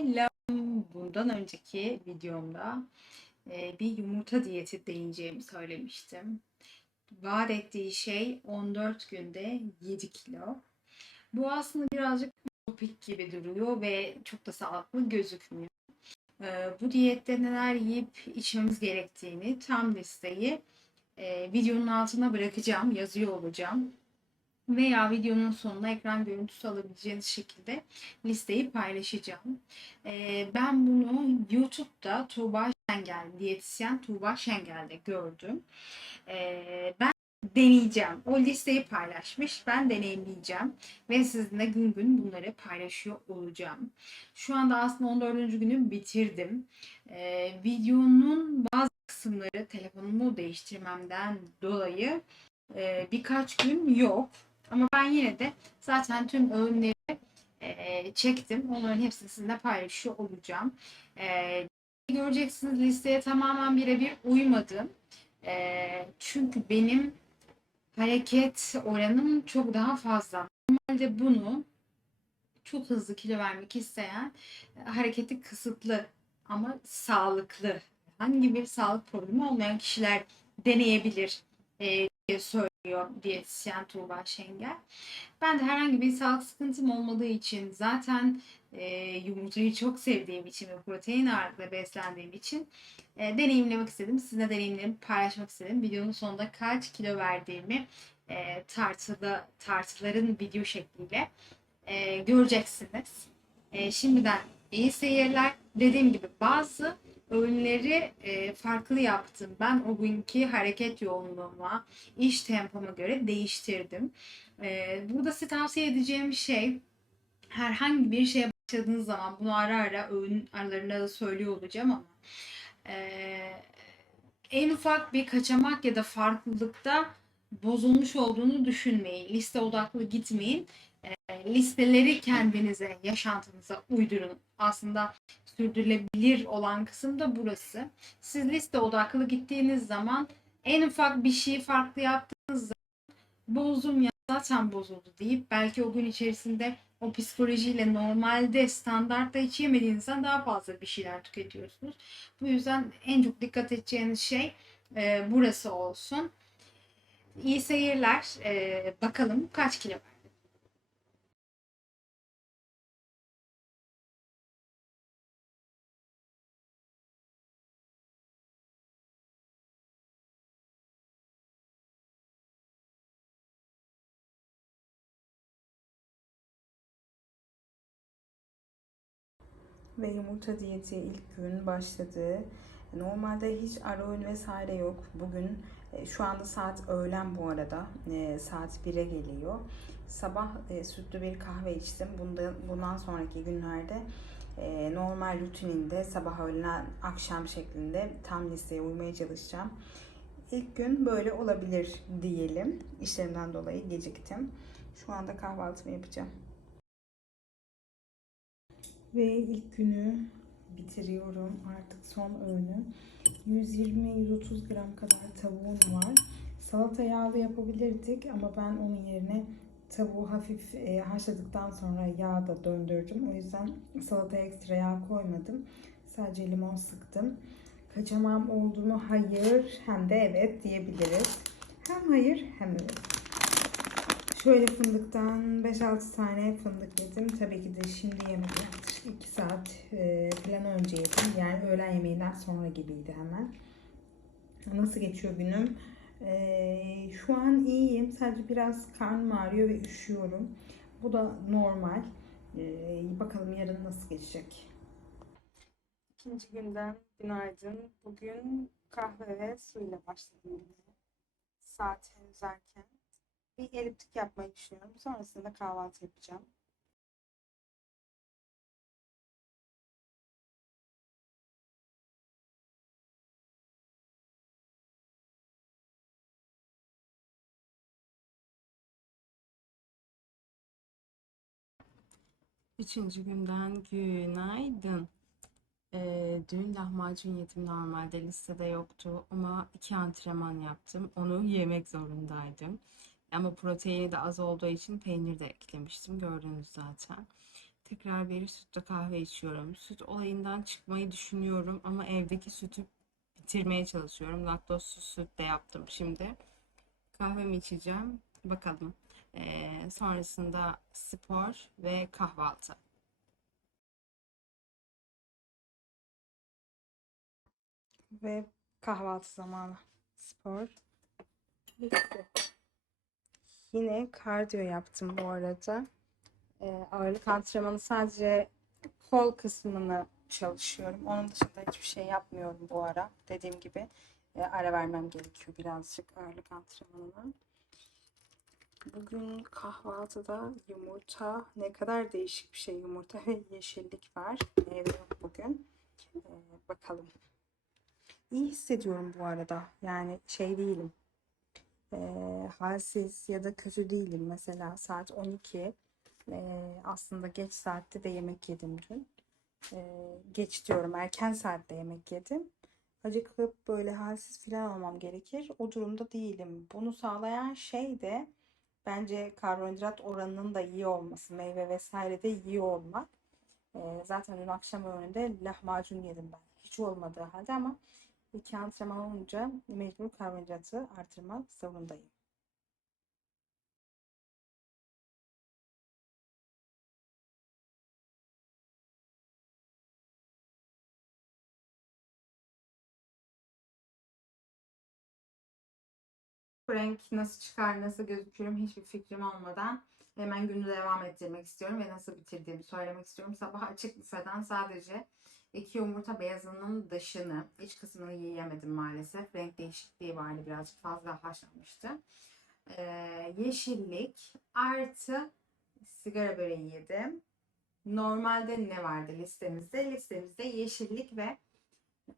Selam. Bundan önceki videomda e, bir yumurta diyeti deneyeceğimi söylemiştim. Vaat ettiği şey 14 günde 7 kilo. Bu aslında birazcık topik gibi duruyor ve çok da sağlıklı gözükmüyor. E, bu diyette neler yiyip içmemiz gerektiğini tam listeyi e, videonun altına bırakacağım, yazıyor olacağım veya videonun sonuna ekran görüntüsü alabileceğiniz şekilde listeyi paylaşacağım. Ee, ben bunu YouTube'da Tuğba Şengel, diyetisyen Tuğba Şengel'de gördüm. Ee, ben deneyeceğim. O listeyi paylaşmış. Ben deneyimleyeceğim. Ve sizinle gün gün bunları paylaşıyor olacağım. Şu anda aslında 14. günü bitirdim. Ee, videonun bazı kısımları telefonumu değiştirmemden dolayı e, birkaç gün yok. Ama ben yine de zaten tüm öğünleri e, çektim. Onların hepsini sizinle paylaşıyor olacağım. E, göreceksiniz listeye tamamen birebir uymadım. E, çünkü benim hareket oranım çok daha fazla. Normalde bunu çok hızlı kilo vermek isteyen hareketi kısıtlı ama sağlıklı hangi bir sağlık problemi olmayan kişiler deneyebilir e, diye söylüyor diyetisyen Tuğba Şengel. Ben de herhangi bir sağlık sıkıntım olmadığı için zaten e, yumurtayı çok sevdiğim için ve protein ağırlıklı beslendiğim için e, deneyimlemek istedim. Sizinle deneyimlerimi paylaşmak istedim. Videonun sonunda kaç kilo verdiğimi e, tartıda, tartıların video şekliyle e, göreceksiniz. E, şimdiden iyi seyirler. Dediğim gibi bazı öğünleri e, farklı yaptım. Ben o günkü hareket yoğunluğuma, iş tempoma göre değiştirdim. E, burada size tavsiye edeceğim şey herhangi bir şeye başladığınız zaman bunu ara ara öğün aralarında da söylüyor olacağım ama e, en ufak bir kaçamak ya da farklılıkta bozulmuş olduğunu düşünmeyin. Liste odaklı gitmeyin. E, listeleri kendinize, yaşantınıza uydurun. Aslında sürdürülebilir olan kısım da burası. Siz liste odaklı gittiğiniz zaman en ufak bir şeyi farklı yaptığınız zaman bozdum ya zaten bozuldu deyip belki o gün içerisinde o psikolojiyle normalde standartta hiç yemediğinizden daha fazla bir şeyler tüketiyorsunuz. Bu yüzden en çok dikkat edeceğiniz şey e, burası olsun. İyi seyirler. E, bakalım kaç kilo var? Ve yumurta diyeti ilk gün başladı. Normalde hiç öğün vesaire yok. Bugün e, şu anda saat öğlen bu arada. E, saat 1'e geliyor. Sabah e, sütlü bir kahve içtim. Bunda, bundan sonraki günlerde normal rutininde sabah öğlen akşam şeklinde tam listeye uymaya çalışacağım. İlk gün böyle olabilir diyelim. İşlerimden dolayı geciktim. Şu anda kahvaltımı yapacağım. Ve ilk günü bitiriyorum. Artık son öğünü. 120-130 gram kadar tavuğum var. Salata yağlı yapabilirdik ama ben onun yerine tavuğu hafif e, haşladıktan sonra yağda döndürdüm. O yüzden salataya ekstra yağ koymadım. Sadece limon sıktım. Kaçamam oldu mu? Hayır hem de evet diyebiliriz. Hem hayır hem evet. Şöyle fındıktan 5-6 tane fındık yedim. Tabii ki de şimdi yemedim. 2 saat e, falan önce yedim. Yani öğlen yemeğinden sonra gibiydi hemen. Nasıl geçiyor günüm? E, şu an iyiyim. Sadece biraz karnım ağrıyor ve üşüyorum. Bu da normal. E, bakalım yarın nasıl geçecek. İkinci günden günaydın. Bugün kahve ve suyla başladım Saat henüz erken bir eliptik yapmayı düşünüyorum. Sonrasında kahvaltı yapacağım. Üçüncü günden günaydın. Ee, dün lahmacun yedim normalde listede yoktu ama iki antrenman yaptım. Onu yemek zorundaydım. Ama proteini de az olduğu için peynir de eklemiştim. Gördünüz zaten. tekrar beri sütlü kahve içiyorum. Süt olayından çıkmayı düşünüyorum ama evdeki sütü bitirmeye çalışıyorum. Laktozsuz süt de yaptım şimdi. Kahvemi içeceğim. Bakalım. Ee, sonrasında spor ve kahvaltı. Ve kahvaltı zamanı. Spor. Bitti. Yine kardiyo yaptım bu arada. Ee, ağırlık antrenmanı sadece kol kısmını çalışıyorum. Onun dışında hiçbir şey yapmıyorum bu ara. Dediğim gibi e, ara vermem gerekiyor birazcık ağırlık antrenmanına. Bugün kahvaltıda yumurta, ne kadar değişik bir şey yumurta ve yeşillik var. Meyve yok bugün. Ee, bakalım. İyi hissediyorum bu arada. Yani şey değilim. Ee, halsiz ya da kötü değilim. Mesela saat 12. Ee, aslında geç saatte de yemek yedim dün. Ee, geç diyorum erken saatte yemek yedim. Acıkıp böyle halsiz falan olmam gerekir. O durumda değilim. Bunu sağlayan şey de bence karbonhidrat oranının da iyi olması. Meyve vesaire de iyi olmak. Ee, zaten dün akşam öğünde lahmacun yedim ben. Hiç olmadığı halde ama iki antrenman olunca mecbur karbonhidratı artırmak zorundayım. Renk nasıl çıkar, nasıl gözükürüm hiçbir fikrim olmadan hemen günü devam ettirmek istiyorum ve nasıl bitirdiğimi söylemek istiyorum. Sabah açık büfeden sadece iki yumurta beyazının dışını, iç kısmını yiyemedim maalesef. Renk değişikliği vardı birazcık fazla haşlanmıştı. Ee, yeşillik artı sigara böreği yedim. Normalde ne vardı listemizde? Listemizde yeşillik ve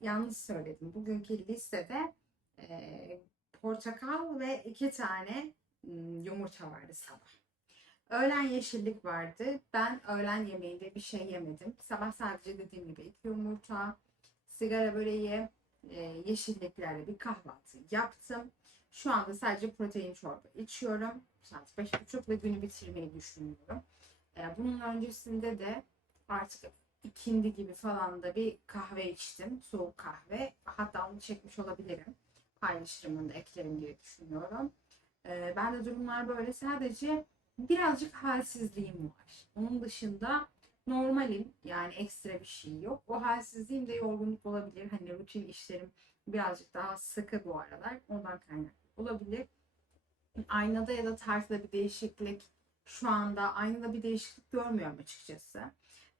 yanlış söyledim. Bugünkü listede e, portakal ve iki tane ım, yumurta vardı sabah. Öğlen yeşillik vardı. Ben öğlen yemeğinde bir şey yemedim. Sabah sadece dediğim gibi iki yumurta, sigara böreği, e, yeşilliklerle bir kahvaltı yaptım. Şu anda sadece protein çorba içiyorum. Saat beş buçuk ve günü bitirmeyi düşünüyorum. E, bunun öncesinde de artık ikindi gibi falan da bir kahve içtim. Soğuk kahve. Hatta onu çekmiş olabilirim paylaşırım onu da eklerim diye düşünüyorum. Ee, ben de durumlar böyle sadece birazcık halsizliğim var. Onun dışında normalim yani ekstra bir şey yok. O halsizliğim de yorgunluk olabilir. Hani rutin işlerim birazcık daha sıkı bu aralar. Ondan kaynaklı olabilir. Aynada ya da tartıda bir değişiklik şu anda aynada bir değişiklik görmüyorum açıkçası.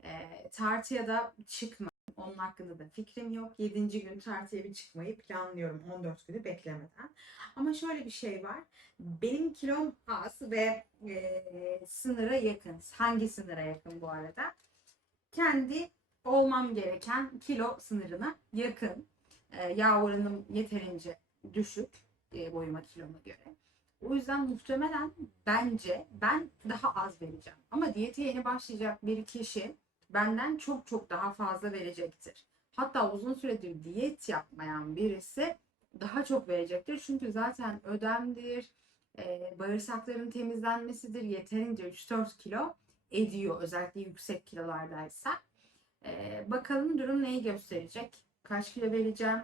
Ee, tartıya da çıkma onun hakkında da fikrim yok. 7. gün tartıya bir çıkmayı planlıyorum 14 günü beklemeden. Ama şöyle bir şey var. Benim kilom az ve e, sınıra yakın. Hangi sınıra yakın bu arada? Kendi olmam gereken kilo sınırına yakın. E, yağ oranım yeterince düşük e, boyuma kiloma göre. O yüzden muhtemelen bence ben daha az vereceğim. Ama diyete yeni başlayacak bir kişi benden çok çok daha fazla verecektir. Hatta uzun süredir diyet yapmayan birisi daha çok verecektir. Çünkü zaten ödemdir, e, bağırsakların temizlenmesidir yeterince 3-4 kilo ediyor. Özellikle yüksek kilolardaysa. E, bakalım durum neyi gösterecek? Kaç kilo vereceğim?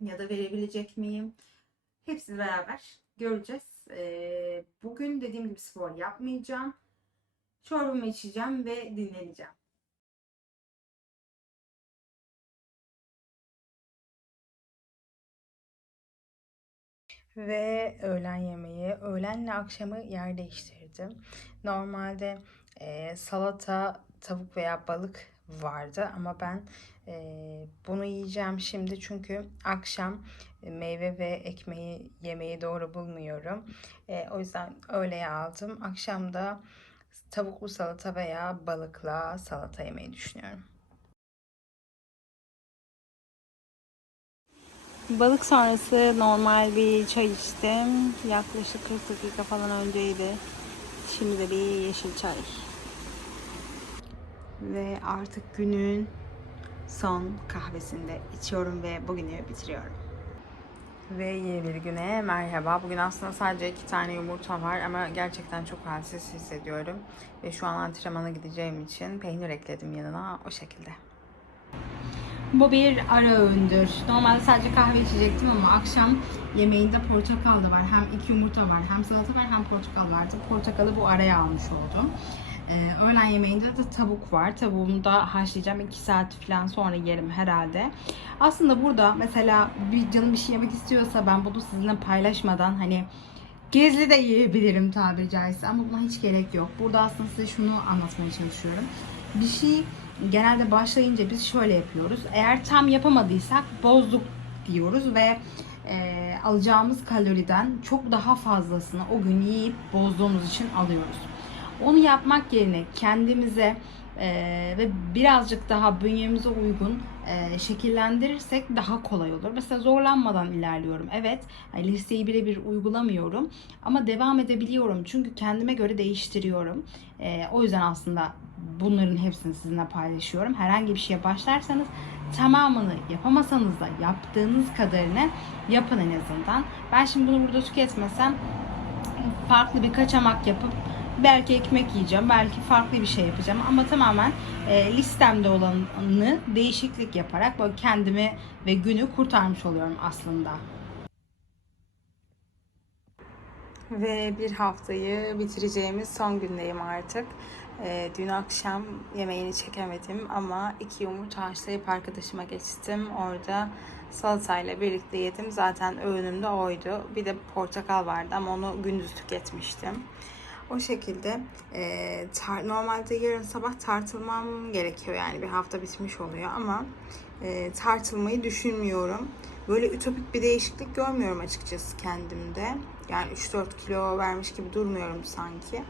Ya da verebilecek miyim? Hepsini beraber göreceğiz. E, bugün dediğim gibi spor yapmayacağım. Çorbamı içeceğim ve dinleneceğim. Ve öğlen yemeği, öğlenle akşamı yer değiştirdim. Normalde e, salata, tavuk veya balık vardı ama ben e, bunu yiyeceğim şimdi çünkü akşam meyve ve ekmeği yemeği doğru bulmuyorum. E, o yüzden öğleye aldım. Akşam da tavuklu salata veya balıkla salata yemeyi düşünüyorum. Balık sonrası normal bir çay içtim. Yaklaşık 40 dakika falan önceydi. Şimdi de bir yeşil çay. Ve artık günün son kahvesinde içiyorum ve bugünü bitiriyorum. Ve yeni bir güne merhaba. Bugün aslında sadece iki tane yumurta var ama gerçekten çok halsiz hissediyorum. Ve şu an antrenmana gideceğim için peynir ekledim yanına o şekilde. Bu bir ara öğündür. Normalde sadece kahve içecektim ama akşam yemeğinde portakal da var. Hem iki yumurta var, hem salata var, hem portakal vardı. Portakalı bu araya almış oldum. Ee, öğlen yemeğinde de tavuk var. Tavuğumu da haşlayacağım. 2 saat falan sonra yerim herhalde. Aslında burada mesela bir canım bir şey yemek istiyorsa ben bunu sizinle paylaşmadan hani gezli de yiyebilirim tabiri caizse ama buna hiç gerek yok. Burada aslında size şunu anlatmaya çalışıyorum. Bir şey genelde başlayınca biz şöyle yapıyoruz. Eğer tam yapamadıysak bozduk diyoruz ve e, alacağımız kaloriden çok daha fazlasını o gün yiyip bozduğumuz için alıyoruz. Onu yapmak yerine kendimize e, ve birazcık daha bünyemize uygun e, şekillendirirsek daha kolay olur. Mesela zorlanmadan ilerliyorum. Evet, yani listeyi birebir uygulamıyorum ama devam edebiliyorum çünkü kendime göre değiştiriyorum. E, o yüzden aslında bunların hepsini sizinle paylaşıyorum. Herhangi bir şeye başlarsanız tamamını yapamasanız da yaptığınız kadarını yapın en azından. Ben şimdi bunu burada tüketmesem farklı bir kaçamak yapıp belki ekmek yiyeceğim, belki farklı bir şey yapacağım ama tamamen e, listemde olanı değişiklik yaparak böyle kendimi ve günü kurtarmış oluyorum aslında. Ve bir haftayı bitireceğimiz son gündeyim artık. Ee, dün akşam yemeğini çekemedim ama iki yumurta haşlayıp arkadaşıma geçtim. Orada salatayla birlikte yedim. Zaten öğünüm de oydu. Bir de portakal vardı ama onu gündüz tüketmiştim. O şekilde e, normalde yarın sabah tartılmam gerekiyor yani bir hafta bitmiş oluyor ama e, tartılmayı düşünmüyorum. Böyle ütopik bir değişiklik görmüyorum açıkçası kendimde. Yani 3-4 kilo vermiş gibi durmuyorum sanki.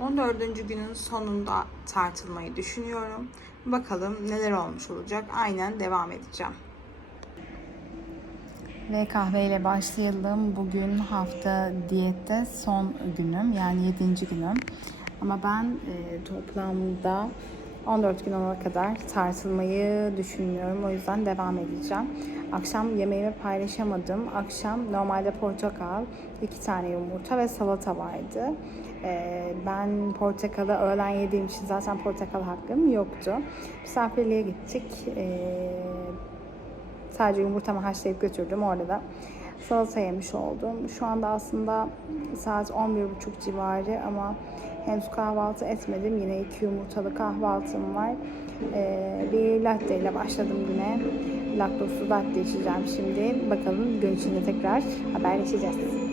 14. günün sonunda tartılmayı düşünüyorum. Bakalım neler olmuş olacak. Aynen devam edeceğim. Ve kahveyle başlayalım. Bugün hafta diyette son günüm yani 7. günüm. Ama ben e, toplamda 14 gün olana kadar tartılmayı düşünmüyorum. O yüzden devam edeceğim. Akşam yemeğimi paylaşamadım. Akşam normalde portakal, iki tane yumurta ve salata vardı. Ee, ben portakalı öğlen yediğim için zaten portakal hakkım yoktu. Misafirliğe gittik. Ee, sadece yumurtamı haşlayıp götürdüm orada da. Salata yemiş oldum. Şu anda aslında saat 11.30 civarı ama henüz kahvaltı etmedim. Yine iki yumurtalı kahvaltım var. Ee, bir latte ile başladım güne. Laktozsuz latte içeceğim şimdi. Bakalım gün içinde tekrar haberleşeceğiz.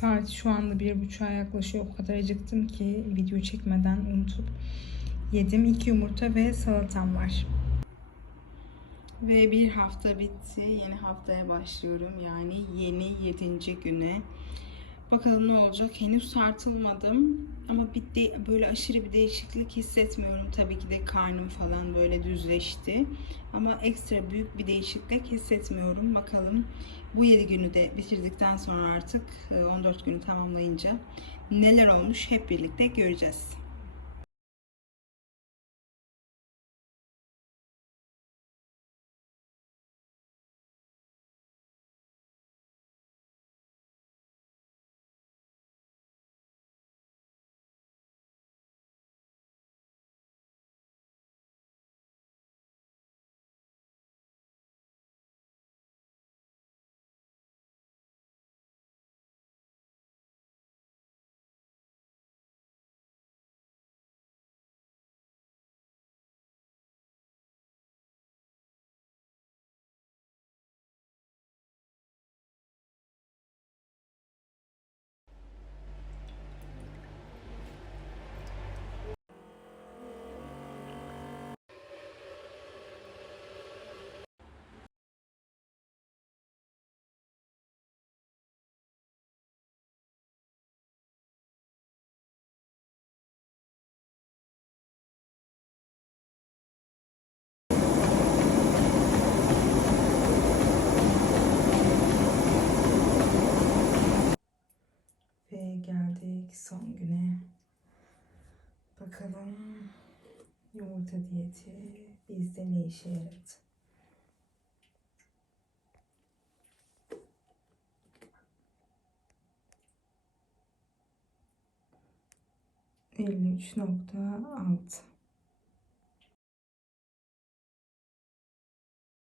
Saat şu anda bir buçuğa yaklaşıyor. O kadar acıktım ki video çekmeden unutup yedim. İki yumurta ve salatam var. Ve bir hafta bitti. Yeni haftaya başlıyorum. Yani yeni yedinci güne. Bakalım ne olacak. Henüz tartılmadım. Ama bir de, böyle aşırı bir değişiklik hissetmiyorum. Tabii ki de karnım falan böyle düzleşti. Ama ekstra büyük bir değişiklik hissetmiyorum. Bakalım bu 7 günü de bitirdikten sonra artık 14 günü tamamlayınca neler olmuş hep birlikte göreceğiz. Geldik son güne. Bakalım yumurta diyeti bizde ne işe yaradı? Elli üç nokta altı.